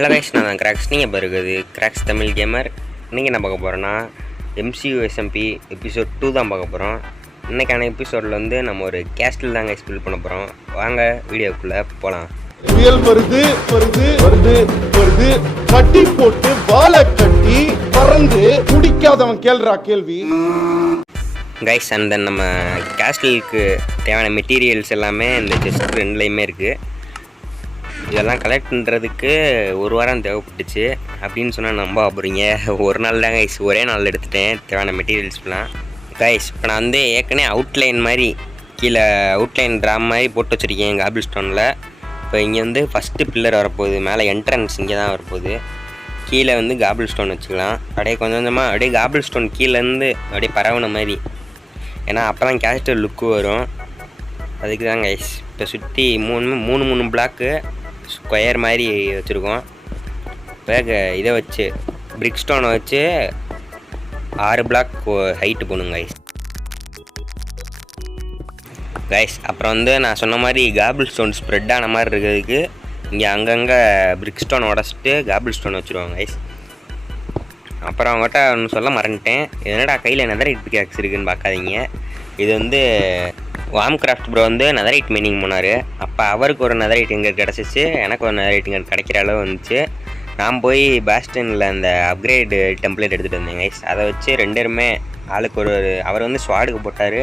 Hello guys, நான் தான் cracks. நீங்கள் இப்போ இருக்குது கிராக்ஸ் தமிழ் கேமர். இன்றைக்கி என்ன பார்க்க போகிறோன்னா MCU SMP எபிசோட் 2 தான் பார்க்க போகிறோம். இன்றைக்கான எபிசோடில் வந்து நம்ம ஒரு கேஸ்டில் தாங்க ஸ்பில் பண்ண போகிறோம். வாங்க வீடியோக்குள்ளே போகலாம். புயல் வருது வருது வருது வருது, கட்டி போட்டு வாழை கட்டி பறந்து குடிக்காதவன் கேள்றா கேள்வி. கைஸ், அந்த நம்ம கேஸ்டிலுக்கு தேவையான மெட்டீரியல்ஸ் எல்லாமே இந்த செஸ்ட் 2லையுமே இருக்குது. இதெல்லாம் கலெக்ட் பண்ணுறதுக்கு ஒரு வாரம் தேவைப்பட்டுச்சு அப்படின்னு சொன்னால் நம்ப போகிறீங்க. ஒரு நாள் தான் கைஸ், ஒரே நாள் எடுத்துட்டேன் தேவையான மெட்டீரியல்ஸ்லாம். கைஸ், இப்போ நான் வந்து ஏற்கனவே அவுட்லைன் மாதிரி கீழே அவுட்லைன் ட்ராம் மாதிரி போட்டு வச்சுருக்கேன் காபிள் ஸ்டோனில். இப்போ இங்கே வந்து ஃபஸ்ட்டு பில்லர் வரப்போகுது, மேலே என்ட்ரன்ஸ் இங்கே தான் வரப்போகுது. கீழே வந்து காபிள் ஸ்டோன் வச்சுக்கலாம். அப்படியே கொஞ்சம் கொஞ்சமாக அப்படியே காபிள் ஸ்டோன் கீழேருந்து அப்படியே பரவன மாதிரி, ஏன்னா அப்போ தான் கேரக்டர் லுக்கு வரும். அதுக்கு தான் கைஸ் இப்போ சுற்றி மூணு பிளாக்கு ஸ்கொயர் மாதிரி வச்சுருக்கோம். இப்போ இதை வச்சு பிரிக் ஸ்டோனை வச்சு 6 பிளாக் ஹைட்டு போகணும் கைஸ். அப்புறம் வந்து நான் சொன்ன மாதிரி காபிள் ஸ்டோன் ஸ்ப்ரெட் ஆன மாதிரி இருக்கிறதுக்கு இங்கே அங்கங்கே பிரிக் ஸ்டோன் உடச்சிட்டு காபிள் ஸ்டோன் வச்சுருவாங்க கைஸ். அப்புறம் அவங்ககிட்ட ஒன்று சொல்ல மறந்துட்டேன், என்னடா கையில் நெதரைட் பிக்காக்ஸ் இருக்குதுன்னு பார்க்காதீங்க. இது வந்து வாம்கிராஃப்ட் ப்ரோ வந்து நெதரைட் மைனிங் போனார். அப்போ அவருக்கு ஒரு நெதரைட் இங்கே கிடச்சிச்சு, எனக்கு ஒரு நெதரைட் இங்கே கிடைக்கிற அளவு வந்துச்சு. நான் போய் பாஸ்டனில் அந்த அப்கிரேடு டெம்ப்ளேட் எடுத்துகிட்டு வந்தேன் கைஸ். அதை வச்சு 2 பேருமே ஆளுக்கு ஒரு அவர் வந்து ஸ்வாடுக்கு போட்டார்,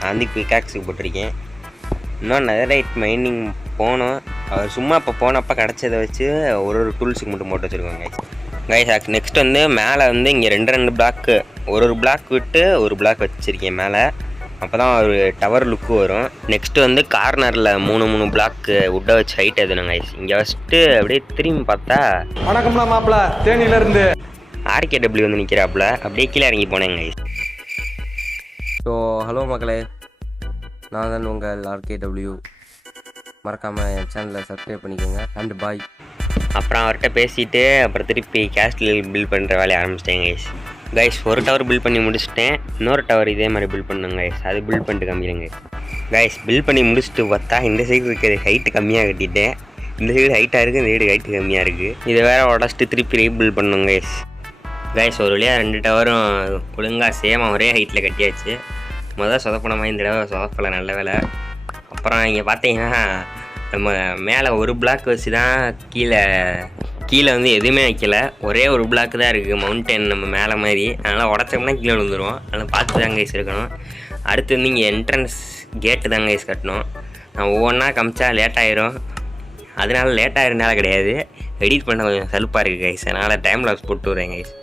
நான் வந்து பிக்காக்ஸுக்கு போட்டிருக்கேன். இன்னும் நெதரைட் மைனிங் போனோம். அவர் சும்மா இப்போ போனப்போ கிடச்சதை வச்சு ஒரு டூல்ஸுக்கு மட்டும் போட்டு வச்சுருக்கோங்க கைஸ். நெக்ஸ்ட் வந்து மேலே வந்து இங்கே 2 பிளாக்கு ஒரு பிளாக் விட்டு ஒரு பிளாக் வச்சுருக்கேன் மேலே. அப்போ தான் ஒரு டவர் லுக்கு வரும். நெக்ஸ்ட்டு வந்து கார்னரில் 3 பிளாக்கு உட்டை வச்சு ஹைட் எதுணும் கைஸ். இங்கே ஃபஸ்ட்டு அப்படியே திரும்பி பார்த்தா வணக்கம்லாம் மாப்பிள்ள தேனியிலேருந்து RKW வந்து நிற்கிறாப்புல. அப்படியே கீழே இறங்கி போனேங்க கைஸ். ஸோ ஹலோ மக்களே, நான் தான் உங்கள் RKW. மறக்காமல் என் சேனலை சப்ஸ்கிரைப் பண்ணிக்கோங்க அண்ட் பாய். அப்புறம் அவர்கிட்ட பேசிவிட்டு அப்புறம் திருப்பி கேஸ்டில் பில்ட் பண்ணுற வேலையை ஆரம்பிச்சிட்டேன் கைஸ். ஒரு டவர் பில்ட் பண்ணி முடிச்சுட்டேன், இன்னொரு டவர் இதே மாதிரி பில்ட் பண்ணுங்க கைஸ். அது பில்ட் பண்ணிட்டு காமிக்கிறேங்க கைஸ். பில்ட் பண்ணி முடிச்சுட்டு பார்த்தா இந்த சைடு இருக்கிறது ஹைட்டு கம்மியாக கட்டிட்டேன், இந்த சைடு ஹைட்டாக இருக்குது, இந்த சைடு ஹைட்டு கம்மியாக இருக்குது. இதை வேறு உடச்சிட்டு திருப்பி ரீபில்ட் பண்ணுங்க கைஸ். ஒரு வழியாக 2 டவரும் ஒழுங்காக சேமாக ஒரே ஹைட்டில் கட்டியாச்சு. முதல் சொதப்பின மாதிரி இந்த தடவை சொதப்பலை, நல்ல வேலை. அப்புறம் இங்கே பார்த்தீங்கன்னா நம்ம மேலே ஒரு பிளாக் வச்சு தான் கீழே வந்து எதுவுமே வைக்கல, ஒரே ஒரு பிளாக் தான் இருக்குது மவுண்டன் நம்ம மேலே மாதிரி. அதனால் உடச்சோம்னா கீழே விழுந்துருவோம், அதனால் பார்த்து தான் கைஸ் இருக்கணும். அடுத்து வந்து இங்கே என்ட்ரன்ஸ் கேட்டு தான் கைஸ் கட்டணும். நான் ஒவ்வொன்றா காமிச்சா லேட் ஆயிரும், அதனால லேட் ஆயிருந்தால கிடையாது, எடிட் பண்ண கொஞ்சம் சலுப்பாக இருக்குது கைஸ். அதனால் டைம் லாப்ஸ் போட்டு வரேன் கைஸ்.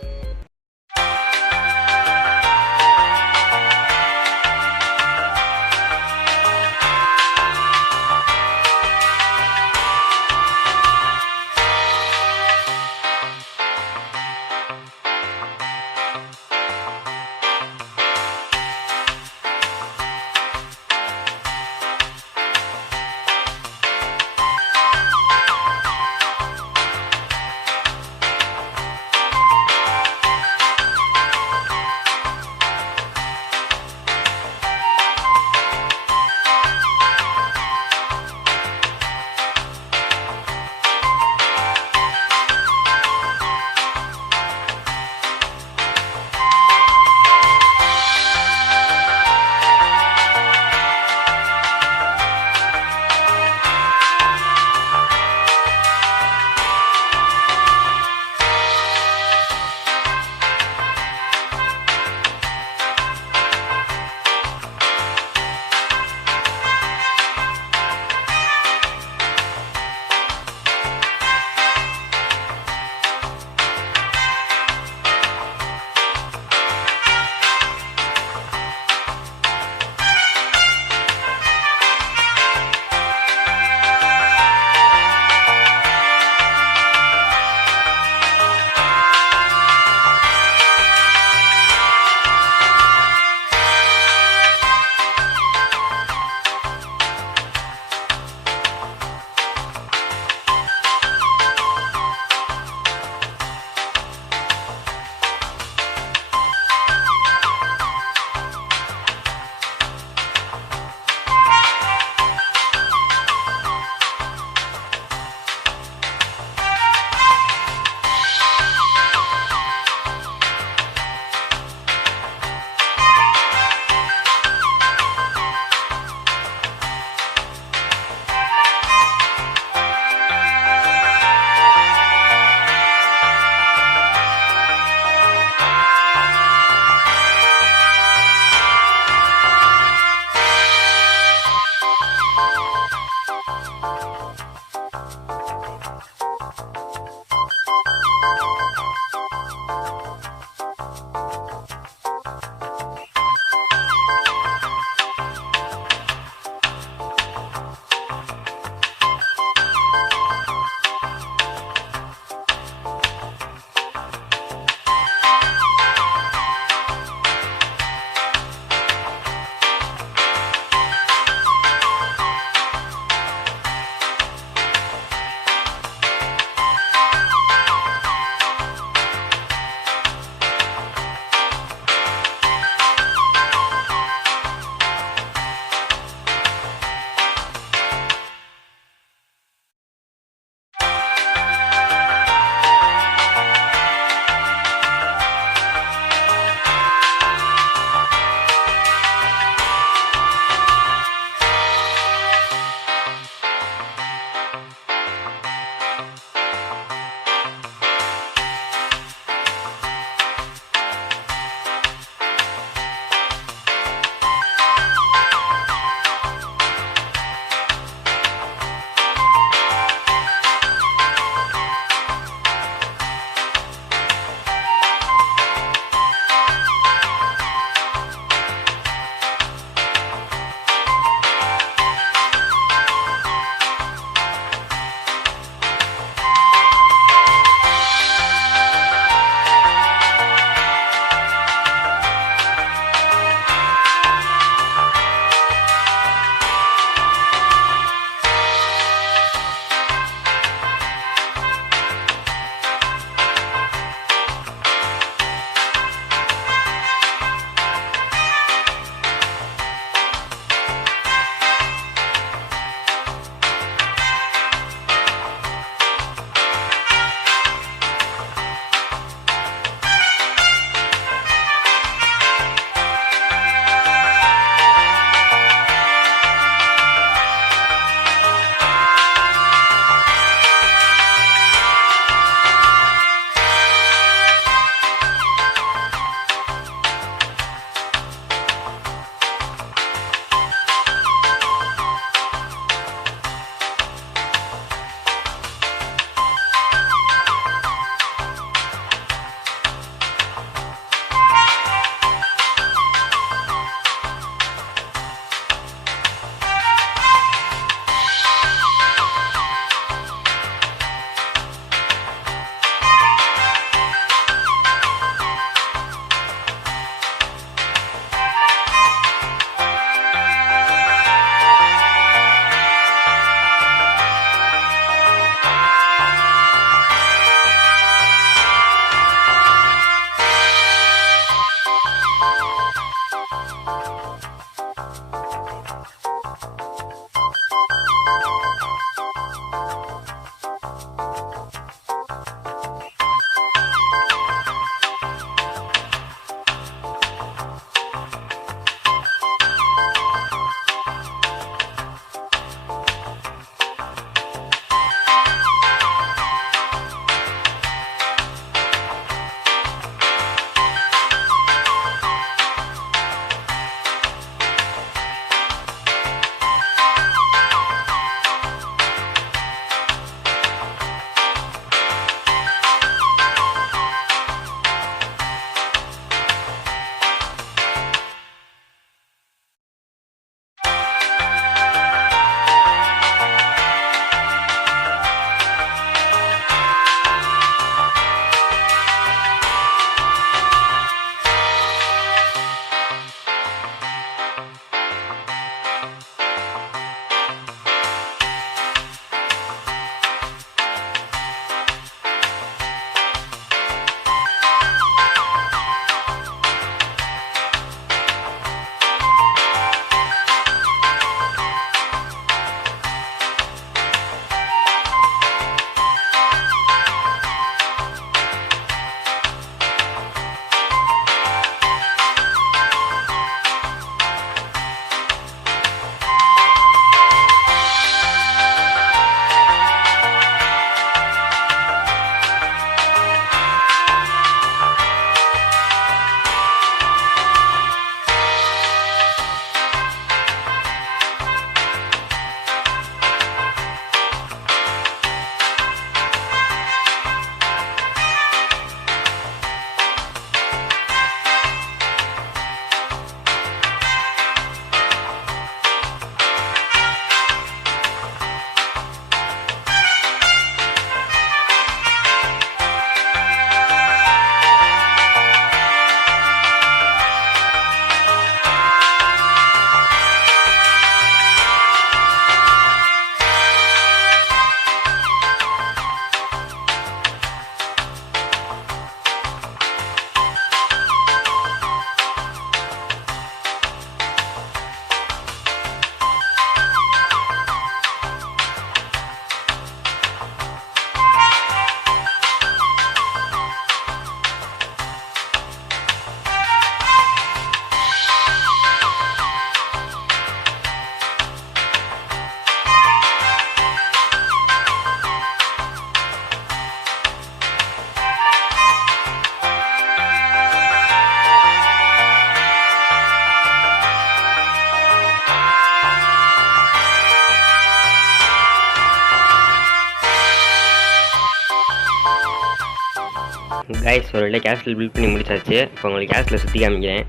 கைஸ் ஒரு வழியாக கேஸ்டில் பில்ட் பண்ணி முடிச்சாச்சு. இப்போ உங்களுக்கு கேஸ்டில் சுற்றி காமிக்கிறேன்.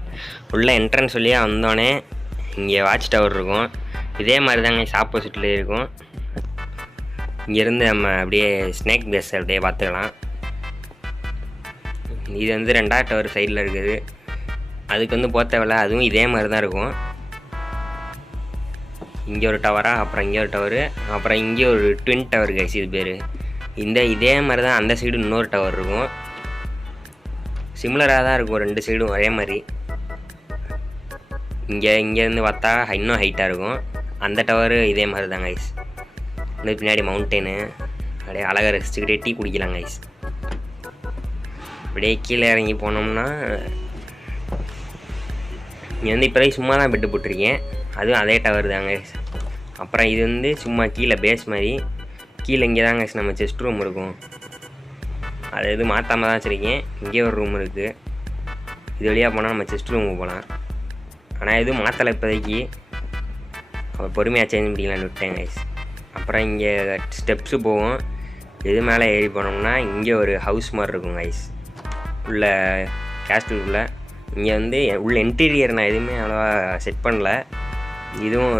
உள்ள என்ட்ரன்ஸ் வழியாக வந்தோடனே இங்கே வாட்ச் டவர் இருக்கும். இதே மாதிரி தாங்க ஆப்போசிட்டில் இருக்கும். இங்கேருந்து நம்ம அப்படியே ஸ்னேக் பேஸ் அப்படியே பார்த்துக்கலாம். இது வந்து 2வது டவர் சைடில் இருக்குது. அதுக்கு வந்து போக தேவையில்ல, அதுவும் இதே மாதிரி தான் இருக்கும். இங்கே ஒரு டவரா, அப்புறம் இங்கே ஒரு டவரு, அப்புறம் இங்கே ஒரு ட்வின் டவர் கைஸ் இது பேர். இதே மாதிரி தான் அந்த சைடு இன்னொரு டவர் இருக்கும். சிமிலராக தான் இருக்கும் 2 சைடும் ஒரே மாதிரி. இங்கேருந்து பார்த்தா இன்னும் ஹைட்டாக இருக்கும். அந்த டவரு இதே மாதிரி தான் கைஸ். இன்னும் பின்னாடி மவுண்டெனு அப்படியே அழகாக ரசிச்சுக்கிட்டே டீ குடிக்கலாம் கைஸ். அப்படியே கீழே இறங்கி போனோம்னா இங்கே வந்து இப்போ சும்மா தான் பெட்டு போட்டிருக்கேன். அதுவும் அதே டவர் தாங்க. அப்புறம் இது வந்து சும்மா கீழே பேஸ் மாதிரி. கீழே இங்கே தாங்க நம்ம செஸ்ட் ரூம் இருக்கும். அது எதுவும் மாற்றாமல் தான் வச்சுருக்கேன். இங்கே ஒரு ரூம் இருக்குது. இது வழியாக போனால் நம்ம செஸ்ட் ரூமுக்கு போகலாம். ஆனால் எதுவும் மாற்றலை இப்போதைக்கு. அப்புறம் பொறுமையாக சேஞ்ச் பண்ணிக்கலான்னு விட்டேன் கைஸ். அப்புறம் இங்கே ஸ்டெப்ஸு போவோம். எது மேலே ஏறி போனோம்னா இங்கே ஒரு ஹவுஸ் மாதிரி இருக்கும் கைஸ். உள்ள கேஸ்டிலுக்குள்ளே இங்கே வந்து உள்ள இன்டீரியர் நான் எதுவுமே அவ்வளோவா செட் பண்ணல. இதுவும்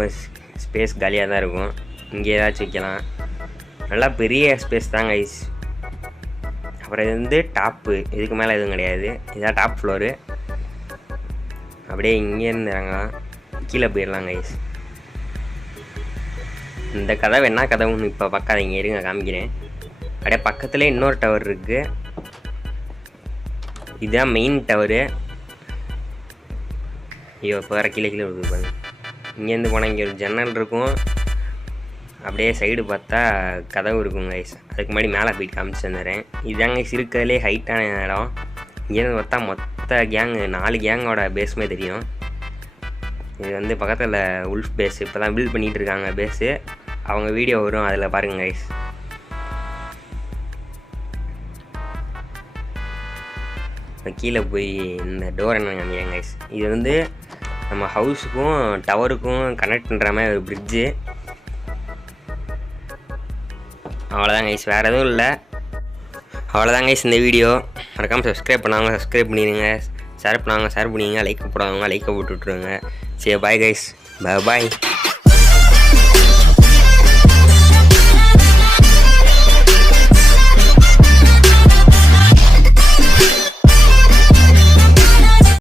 ஸ்பேஸ் காலியாக தான் இருக்கும். இங்கே ஏதாச்சும் வைக்கலாம். நல்லா பெரிய ஸ்பேஸ் தான் கைஸ். அப்புறம் இது வந்து டாப்பு, இதுக்கு மேலே எதுவும் கிடையாது. இதான் டாப் ஃப்ளோரு. அப்படியே இங்கேருந்து இறங்கலாம், கீழே போயிடலாம் கைஸ். இந்த கதவு என்ன கதவுன்னு இப்போ பார்க்காதீங்க, இருங்க காமிக்கிறேன். அப்படியே பக்கத்துலேயே இன்னொரு டவர் இருக்குது. இதுதான் மெயின் டவரு. ஐயோ இப்போ வேறு கீழே விடுவாங்க. இங்கேருந்து போனால் இங்கே ஒரு ஜன்னல் இருக்கும். அப்படியே சைடு பார்த்தா கதவு இருக்கும் கைஸ். அதுக்கு முன்னாடி மேலே போயிட்டு காமிச்சு வந்துடுறேன். இதுதாங்க இருக்கிறதுலே ஹைட்டான இடம். இங்கேருந்து பார்த்தா மொத்த கேங்கு 4 கேங்கோட பேஸுமே தெரியும். இது வந்து பக்கத்தில் உல்ஃப் பேஸ் இப்போ தான் பில்ட் பண்ணிகிட்டு இருக்காங்க பேஸு. அவங்க வீடியோ வரும், அதில் பாருங்கள் கைஸ். கீழே போய் இந்த டோர் என்ன காமிக்கிறேன் கைஸ். இது வந்து நம்ம ஹவுஸுக்கும் டவருக்கும் கனெக்ட் பண்ணுற மாதிரி ஒரு பிரிட்ஜு. அவ்வளோதான் கைஸ், வேறு எதுவும் இல்லை. அவ்வளோதான் கைஸ் இந்த வீடியோ. மறக்காமல் சப்ஸ்கிரைப் பண்ணாங்க சப்ஸ்கிரைப் பண்ணிடுங்க, ஷேர் பண்ணாங்க ஷேர் பண்ணிடுங்க, லைக் போடாதவங்க லைக்கை போட்டு விட்ருங்க. சரி பாய் கைஸ், பாய்.